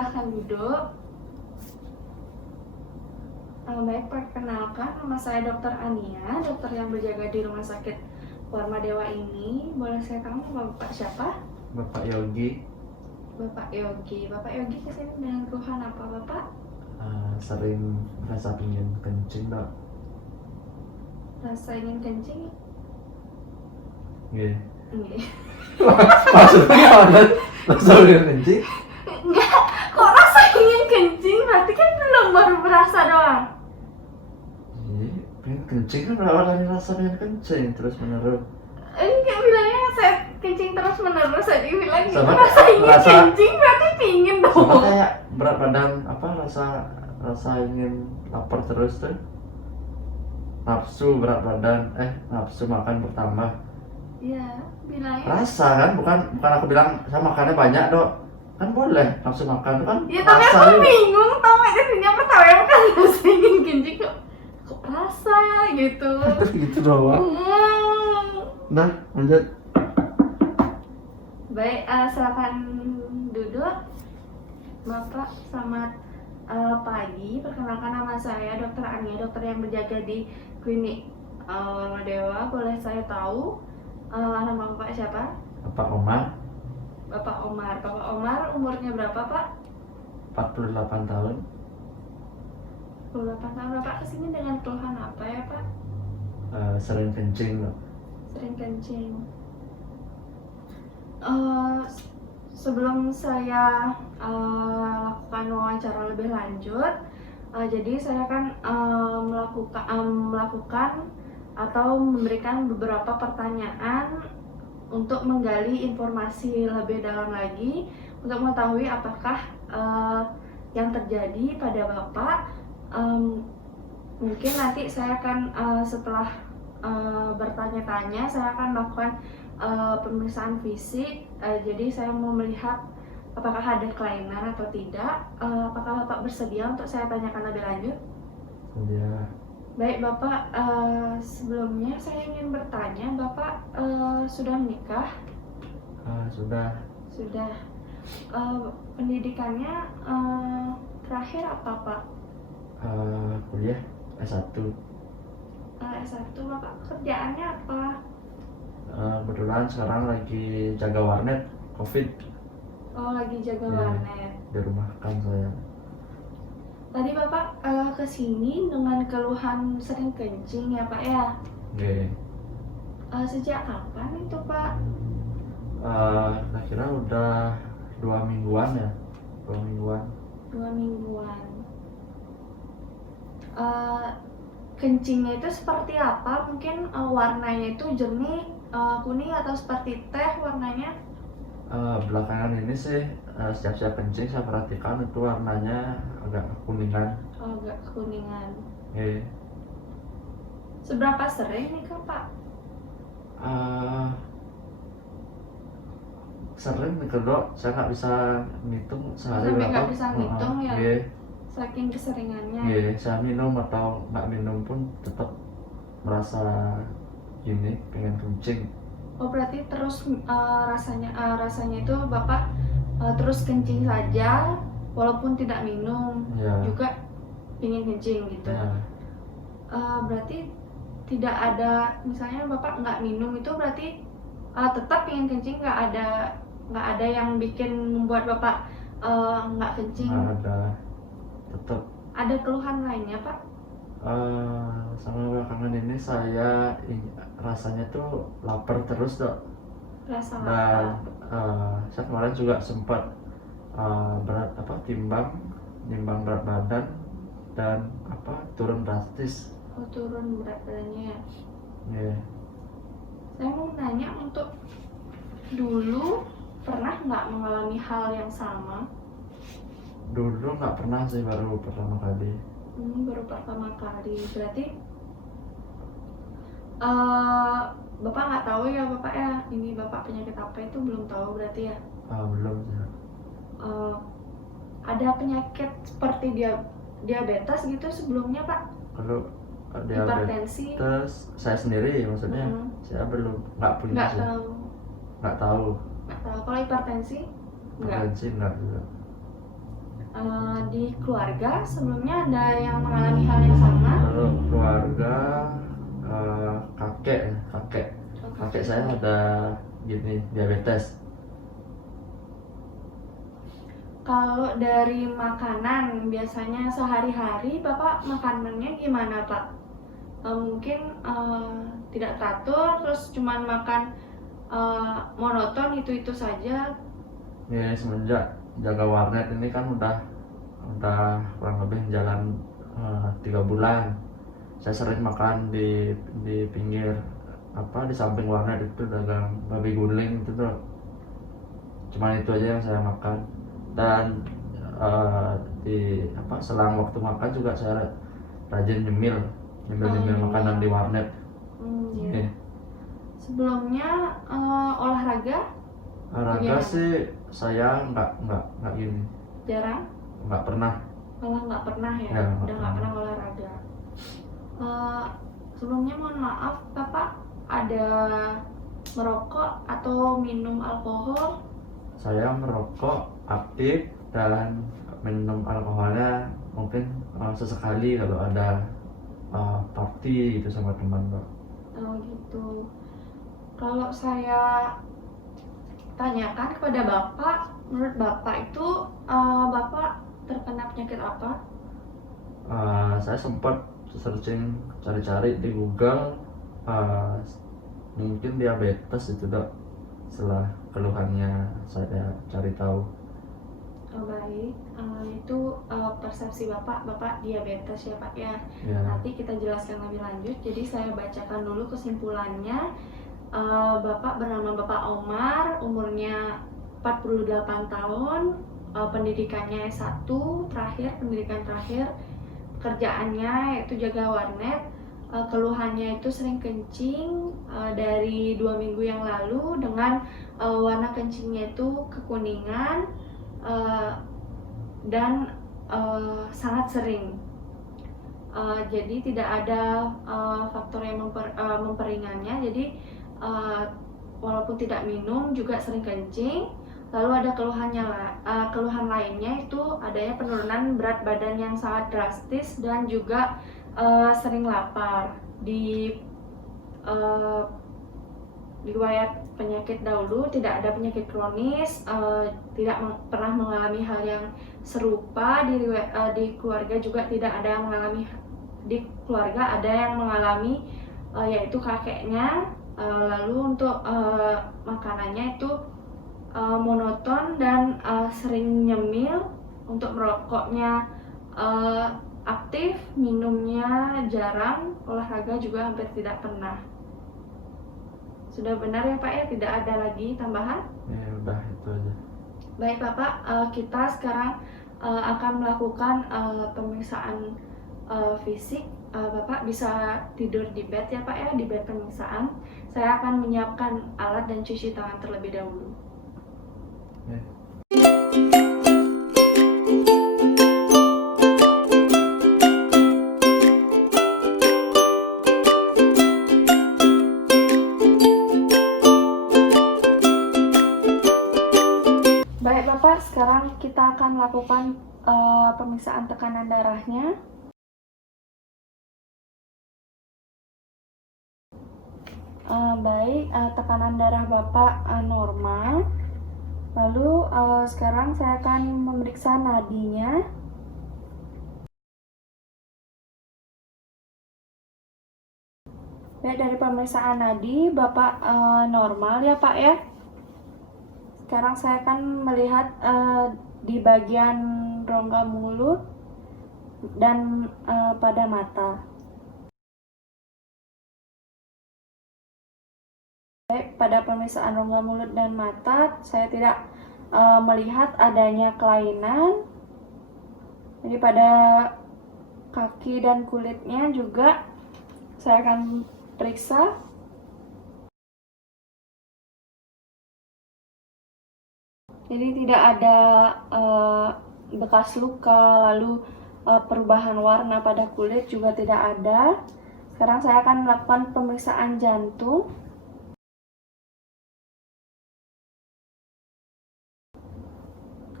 silahkan duduk. Baik, perkenalkan, nama saya Dr. Ania, dokter yang berjaga di Rumah Sakit Warma Dewa ini. Boleh saya tahu Bapak siapa? Bapak Yogi. Bapak Yogi. Bapak Yogi kesini dengan keluhan apa, Bapak? Sering merasa ingin kencing, Dok. Rasa ingin kencing? Iya. Nggih. Maksudnya gimana? Rasa ingin kencing? Enggak, kok rasa ingin kencing? Berarti kan belum baru berasa doang. Iya, pengen kencing kan berawal dari rasa pengen kencing terus menerus. Enggak, bilangnya saya kencing terus menerus aja bilang gitu. Sama Rasa ingin rasa- kencing berarti pingin Sama dong. kayak berat badan apa rasa ingin lapar terus tuh. Nafsu berat badan, nafsu makan bertambah. Iya, bilangnya. Rasa kan, bukan aku bilang saya makannya banyak, Dok. Kan boleh nafsu makan kan. Ya tapi rasa aku juga. bingung tau gak jadinya pertama yang kan rasa ingin kencing kok rasa gitu. Gitu doang. Nah, lanjut. Baik, silakan duduk. Bapak, selamat pagi. Perkenalkan nama saya Dr. Ania, dokter yang berjaga di klinik Warma Dewa. Boleh saya tahu nama Bapak siapa? Bapak Omar, Bapak Omar. Bapak Omar umurnya berapa, Pak? 48 tahun. 28 tahun. Bapak kesini dengan keluhan apa ya, Pak? Sering kencing, Dok. Sering kencing. Sebelum saya lakukan wawancara lebih lanjut, jadi saya akan melakukan atau memberikan beberapa pertanyaan untuk menggali informasi lebih dalam lagi untuk mengetahui apakah yang terjadi pada Bapak. Mungkin nanti saya akan setelah bertanya-tanya, saya akan melakukan pemeriksaan fisik. Jadi saya mau melihat apakah ada kelainan atau tidak. Apakah Bapak bersedia untuk saya tanyakan lebih lanjut? Dia Baik Bapak, sebelumnya saya ingin bertanya, Bapak sudah menikah? sudah Sudah. Pendidikannya terakhir apa, Pak? kuliah S1. S1. Bapak kerjaannya apa? Kebetulan sekarang lagi jaga warnet COVID Oh, lagi jaga Iya. warnet. di rumah kan saya. Tadi Bapak kesini dengan keluhan sering kencing ya, Pak ya? Oke. Sejak kapan itu, Pak? Kira-kira udah 2 mingguan ya. 2 mingguan. 2 mingguan. Kencingnya itu seperti apa? Mungkin warnanya itu jernih, kuning atau seperti teh warnanya? Belakangan ini sih setiap saya kencing saya perhatikan itu warnanya agak kekuningan. Agak kekuningan. Oke. Seberapa sering nih Kak, Pak? Sering nih Dok, saya nggak bisa ngitung sehari Sampai berapa. nggak bisa ngitung ya? Iya. Saking keseringannya. Iya, saya minum atau nggak minum pun tetap merasa gini, pengen kencing. Oh, berarti terus rasanya itu Bapak terus kencing saja walaupun tidak minum, Ya. juga ingin kencing gitu. Ya. Berarti tidak ada, misalnya Bapak nggak minum itu berarti tetap ingin kencing, nggak ada yang bikin membuat Bapak nggak kencing. Nggak ada, tetap. Ada keluhan lainnya, Pak? Sama belakangan ini saya rasanya tuh lapar terus Dok. Rasa Dan lapar. saya kemarin juga sempat nimbang berat badan dan turun drastis. Oh, turun berat badannya ya. Iya. Saya mau nanya, untuk dulu pernah nggak mengalami hal yang sama? Dulu nggak pernah sih, baru pertama kali. Baru pertama kali. Berarti Bapak nggak tahu ya Bapak ya, ini Bapak penyakit apa itu belum tahu berarti ya? Belum sih. Ada penyakit seperti diabetes gitu sebelumnya, Pak? Kalau Hipertensi? diabetes saya sendiri maksudnya, saya nggak punya Nggak sih. tahu. Nggak tahu. Nggak tahu. Kalau hipertensi? Nggak. Hipertensi nggak juga. di keluarga sebelumnya ada yang mengalami hal yang sama? Kalau keluarga, kakek saya ada gini, diabetes. Kalau dari makanan biasanya sehari-hari Bapak makanannya gimana Pak? Mungkin tidak teratur, terus cuman makan monoton itu saja. Ya semenjak jaga warnet ini kan udah kurang lebih jalan 3 bulan. Saya sering makan di pinggir di samping warnet itu dagang babi guling itu tuh. Cuman itu aja yang saya makan. Dan selang waktu makan juga saya rajin nyemil makanan di warnet. Iya. Sebelumnya olahraga Sih saya nggak gini, jarang? nggak pernah. Malah nggak pernah ya? Ya, Udah nggak pernah olahraga. Sebelumnya mohon maaf Bapak ada merokok atau minum alkohol? Saya merokok aktif dan minum alkoholnya mungkin sesekali kalau ada party gitu sama teman, Pak. Oh gitu. Kalau saya tanyakan kepada Bapak, menurut Bapak itu Bapak terkena penyakit apa? Saya sempat searching, cari-cari di Google, mungkin diabetes itu, Dok. Setelah keluhannya saya cari tahu. Oh, baik, itu persepsi Bapak diabetes ya Pak ya. Ya. Nanti kita jelaskan lebih lanjut. Jadi saya bacakan dulu kesimpulannya. Bapak bernama Bapak Omar, umurnya 48 tahun, pendidikannya S1, pendidikan terakhir, kerjaannya yaitu jaga warnet. Keluhannya itu sering kencing dari 2 minggu yang lalu dengan warna kencingnya itu kekuningan dan sangat sering. Jadi tidak ada faktor yang memperingannya. Jadi walaupun tidak minum juga sering kencing. Lalu ada keluhan lainnya itu adanya penurunan berat badan yang sangat drastis dan juga sering lapar. Di riwayat penyakit dahulu tidak ada penyakit kronis, tidak pernah mengalami hal yang serupa. Di keluarga juga tidak ada yang mengalami. Di keluarga ada yang mengalami yaitu kakeknya. Lalu untuk makanannya itu monoton dan sering nyemil. Untuk merokoknya aktif, minumnya jarang, olahraga juga hampir tidak pernah. Sudah benar ya Pak ya, tidak ada lagi tambahan? Ya udah itu aja. Baik Bapak, kita sekarang akan melakukan pemeriksaan fisik. Bapak bisa tidur di bed ya Pak ya, di bed pemeriksaan. Saya akan menyiapkan alat dan cuci tangan terlebih dahulu. Ya. Baik Bapak, sekarang kita akan melakukan pemeriksaan tekanan darahnya. Baik, tekanan darah Bapak normal. Lalu sekarang saya akan memeriksa nadinya. Baik, dari pemeriksaan nadi Bapak normal ya Pak ya. Sekarang saya akan melihat di bagian rongga mulut dan pada mata. Baik, pada pemeriksaan rongga mulut dan mata saya tidak melihat adanya kelainan. Jadi pada kaki dan kulitnya juga saya akan periksa. Jadi tidak ada bekas luka, lalu perubahan warna pada kulit juga tidak ada. Sekarang saya akan melakukan pemeriksaan jantung.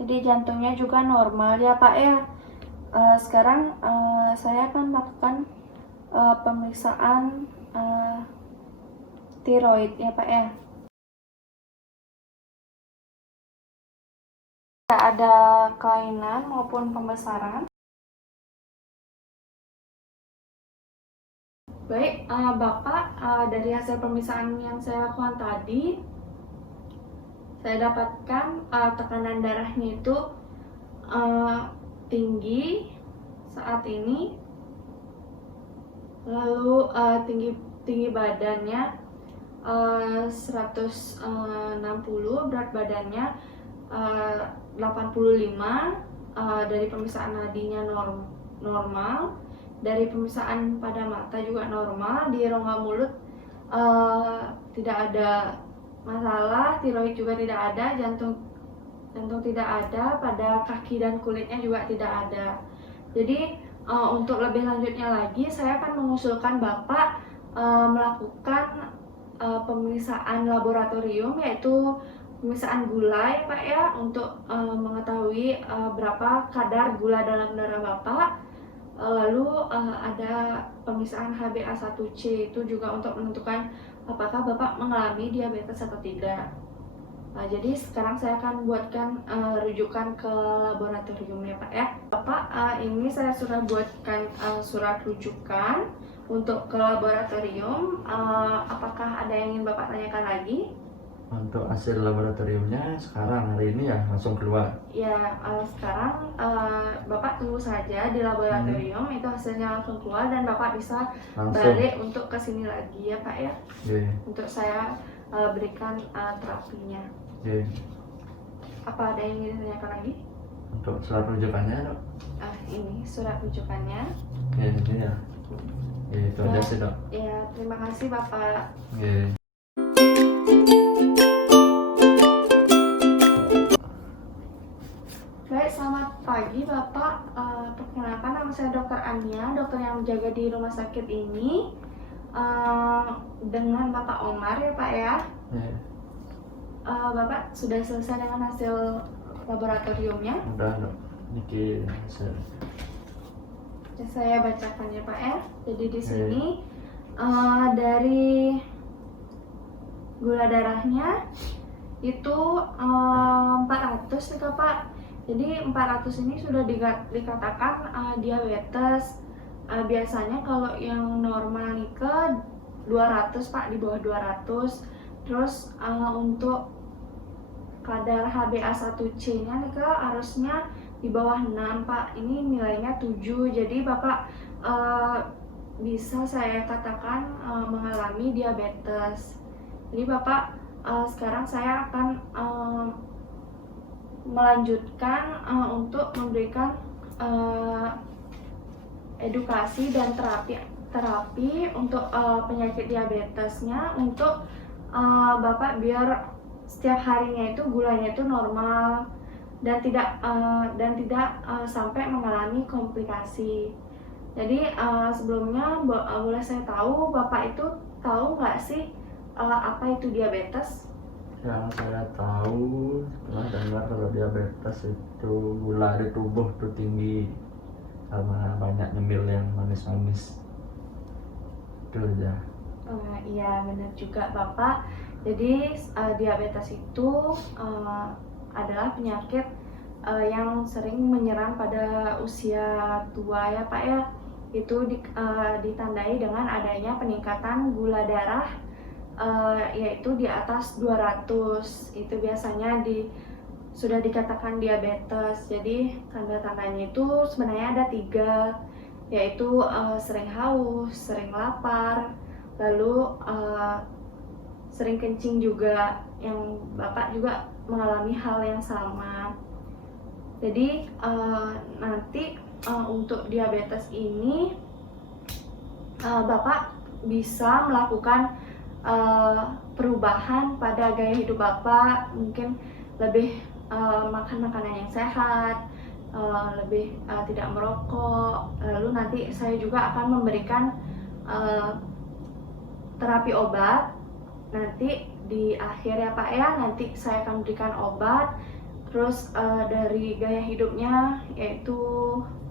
Jadi jantungnya juga normal ya Pak ya. Sekarang saya akan melakukan pemeriksaan tiroid ya Pak ya. Tidak ada kelainan maupun pembesaran. Baik, Bapak, dari hasil pemeriksaan yang saya lakukan tadi, saya dapatkan tekanan darahnya itu tinggi saat ini, lalu tinggi badannya 160, berat badannya 85, dari pemeriksaan nadinya normal, dari pemeriksaan pada mata juga normal, di rongga mulut tidak ada masalah, tiroid juga tidak ada, jantung tidak ada, pada kaki dan kulitnya juga tidak ada. Jadi untuk lebih lanjutnya lagi, saya akan mengusulkan Bapak melakukan pemeriksaan laboratorium, yaitu pemeriksaan gula ya Pak ya, untuk mengetahui berapa kadar gula dalam darah Bapak. Lalu ada pemeriksaan HbA1c, itu juga untuk menentukan apakah Bapak mengalami diabetes atau tidak. Jadi sekarang saya akan buatkan rujukan ke laboratorium ya Pak ya. Bapak, ini saya sudah buatkan surat rujukan untuk ke laboratorium. Apakah ada yang ingin Bapak tanyakan lagi? Untuk hasil laboratoriumnya sekarang hari ini ya langsung keluar. Ya, sekarang Bapak tunggu saja di laboratorium, itu hasilnya langsung keluar dan Bapak bisa Langsung. balik untuk ke sini lagi ya Pak ya. Oke. Untuk saya berikan terapinya. Oke. Apa ada yang ingin ditanyakan lagi? Untuk surat rujukannya dok. Ini surat rujukannya. Oke, ini ya. Oke, itu aja sih dok. Ya, terima kasih Bapak. Oke. Baik, selamat pagi Bapak. Perkenalkan, nama saya Dr. Ania, dokter yang menjaga di rumah sakit ini. Dengan Bapak Omar ya Pak ya. Ya. Bapak sudah selesai dengan hasil laboratoriumnya? Udah dok. Niki hasil. Saya bacakan ya Pak ya. Jadi di sini dari gula darahnya itu 400 nih Pak. Jadi 400 ini sudah dikatakan diabetes. Biasanya kalau yang normal nih ke 200 Pak, di bawah 200. Terus untuk kadar HbA1c nya nih ke harusnya di bawah 6 Pak. Ini nilainya 7. Jadi Bapak bisa saya katakan mengalami diabetes. Jadi Bapak, sekarang saya akan melanjutkan untuk memberikan edukasi dan terapi untuk penyakit diabetesnya, untuk Bapak biar setiap harinya itu gulanya itu normal dan tidak sampai mengalami komplikasi. Jadi sebelumnya boleh saya tahu, Bapak itu tahu nggak sih apa itu diabetes? Yang saya tahu pernah dengar kalau diabetes itu gula di tubuh tuh tinggi sama banyak nyemil yang manis-manis. Itu aja. Iya benar juga Bapak. Jadi diabetes itu adalah penyakit yang sering menyerang pada usia tua ya Pak ya. Itu ditandai dengan adanya peningkatan gula darah yaitu di atas 200. Itu biasanya sudah dikatakan diabetes. Jadi tanda-tandanya itu sebenarnya ada 3, yaitu sering haus, sering lapar, lalu sering kencing juga, yang Bapak juga mengalami hal yang sama. Jadi nanti untuk diabetes ini Bapak bisa melakukan perubahan pada gaya hidup Bapak, mungkin lebih makan makanan yang sehat, lebih tidak merokok. Lalu nanti saya juga akan memberikan terapi obat nanti di akhir ya Pak ya. Nanti saya akan berikan obat Terus dari gaya hidupnya yaitu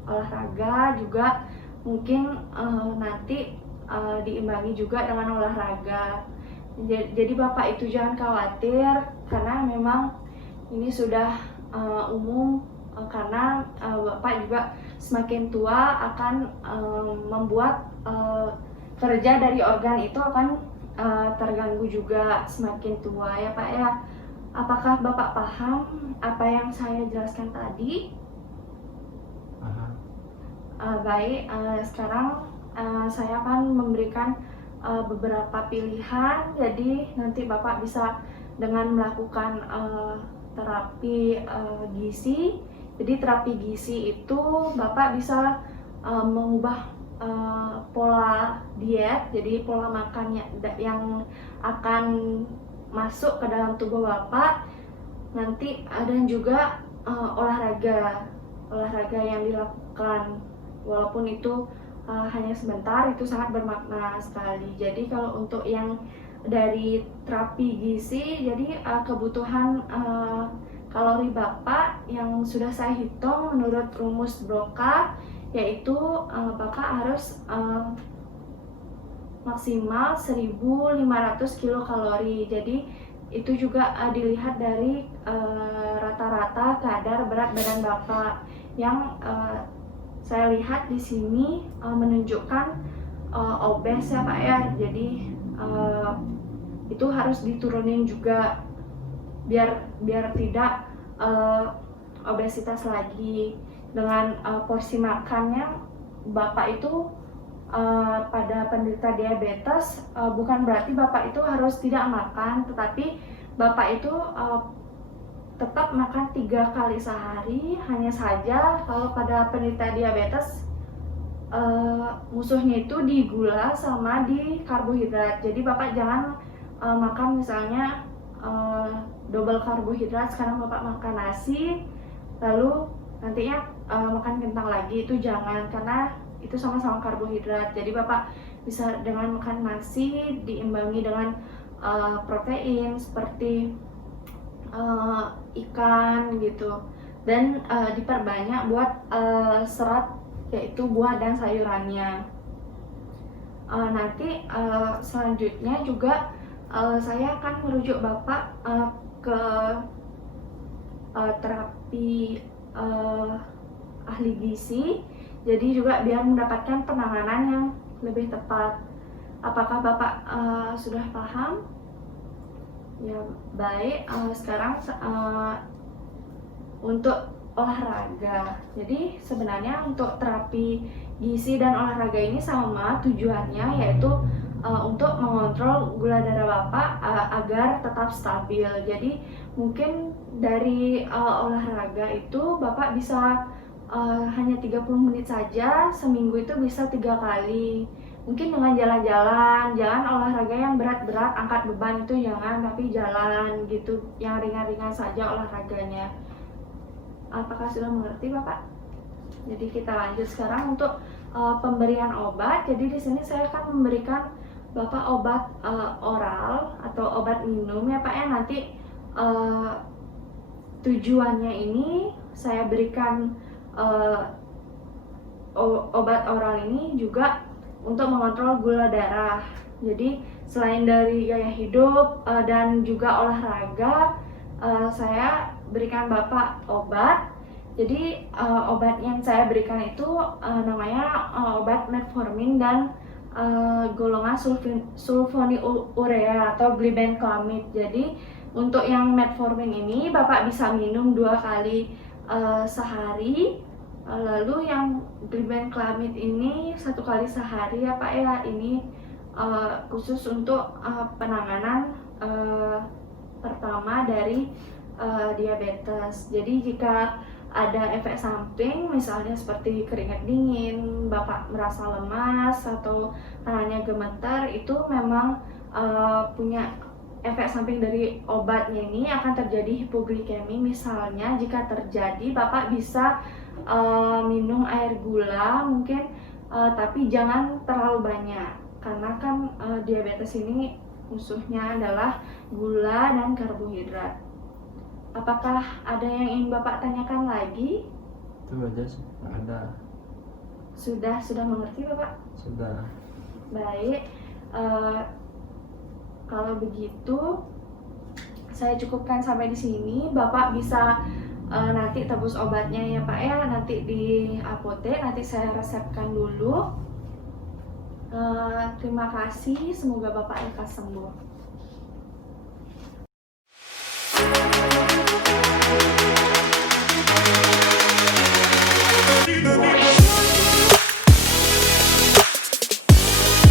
olahraga juga mungkin nanti diimbangi juga dengan olahraga. Jadi Bapak itu jangan khawatir karena memang ini sudah umum, karena Bapak juga semakin tua akan membuat kerja dari organ itu akan terganggu juga semakin tua ya Pak ya. Apakah Bapak paham apa yang saya jelaskan tadi? Baik, sekarang saya akan memberikan beberapa pilihan. Jadi nanti Bapak bisa dengan melakukan terapi gizi. Jadi terapi gizi itu Bapak bisa mengubah pola diet, jadi pola makan yang akan masuk ke dalam tubuh Bapak. Nanti ada juga olahraga yang dilakukan, walaupun itu hanya sebentar, itu sangat bermakna sekali. Jadi kalau untuk yang dari terapi gizi, jadi kebutuhan kalori Bapak yang sudah saya hitung menurut rumus Broca, yaitu Bapak harus maksimal 1.500 kilokalori. Jadi itu juga dilihat dari rata-rata kadar berat badan Bapak yang saya lihat di sini menunjukkan obes ya Pak ya. Jadi itu harus diturunin juga biar tidak obesitas lagi. Dengan porsi makannya Bapak itu pada penderita diabetes bukan berarti Bapak itu harus tidak makan, tetapi Bapak itu tetap makan 3 kali sehari. Hanya saja kalau pada penderita diabetes musuhnya itu di gula sama di karbohidrat. Jadi Bapak jangan makan misalnya double karbohidrat, sekarang Bapak makan nasi lalu nantinya makan kentang lagi, itu jangan, karena itu sama-sama karbohidrat. Jadi Bapak bisa dengan makan nasi diimbangi dengan protein seperti ikan gitu, dan diperbanyak buat serat yaitu buah dan sayurannya. Nanti selanjutnya juga saya akan merujuk Bapak ke terapi ahli gizi, jadi juga biar mendapatkan penanganan yang lebih tepat. Apakah Bapak sudah paham? Ya baik, sekarang untuk olahraga. Jadi sebenarnya untuk terapi gizi dan olahraga ini sama tujuannya, yaitu untuk mengontrol gula darah Bapak agar tetap stabil. Jadi mungkin dari olahraga itu Bapak bisa hanya 30 menit saja, seminggu itu bisa 3 kali. Mungkin dengan jalan-jalan, jangan olahraga yang berat-berat, angkat beban itu jangan, tapi jalan gitu, yang ringan-ringan saja olahraganya. Apakah sudah mengerti Bapak? Jadi kita lanjut sekarang untuk pemberian obat. Jadi di sini saya akan memberikan Bapak obat oral atau obat minum ya Pak ya. Nanti tujuannya ini saya berikan obat oral ini juga untuk mengontrol gula darah. Jadi selain dari gaya hidup dan juga olahraga, saya berikan Bapak obat. Jadi obat yang saya berikan itu namanya obat metformin dan golongan sulfonylurea atau glibenclamide. Jadi untuk yang metformin ini Bapak bisa minum 2 kali sehari. Lalu yang glibenclamide ini 1 kali sehari ya Pak ya. Ini khusus untuk penanganan pertama dari diabetes. Jadi jika ada efek samping misalnya seperti keringat dingin, Bapak merasa lemas atau tangannya gemetar, itu memang punya efek samping dari obatnya. Ini akan terjadi hipoglikemi. Misalnya jika terjadi, Bapak bisa minum air gula mungkin, tapi jangan terlalu banyak, karena kan diabetes ini musuhnya adalah gula dan karbohidrat. Apakah ada yang ingin Bapak tanyakan lagi? Itu aja sih, nggak ada. Sudah mengerti Bapak? Sudah. Baik, kalau begitu saya cukupkan sampai di sini. Bapak bisa nanti tebus obatnya ya Pak ya, nanti di apotek, nanti saya resepkan dulu. Terima kasih, semoga Bapak lekas sembuh.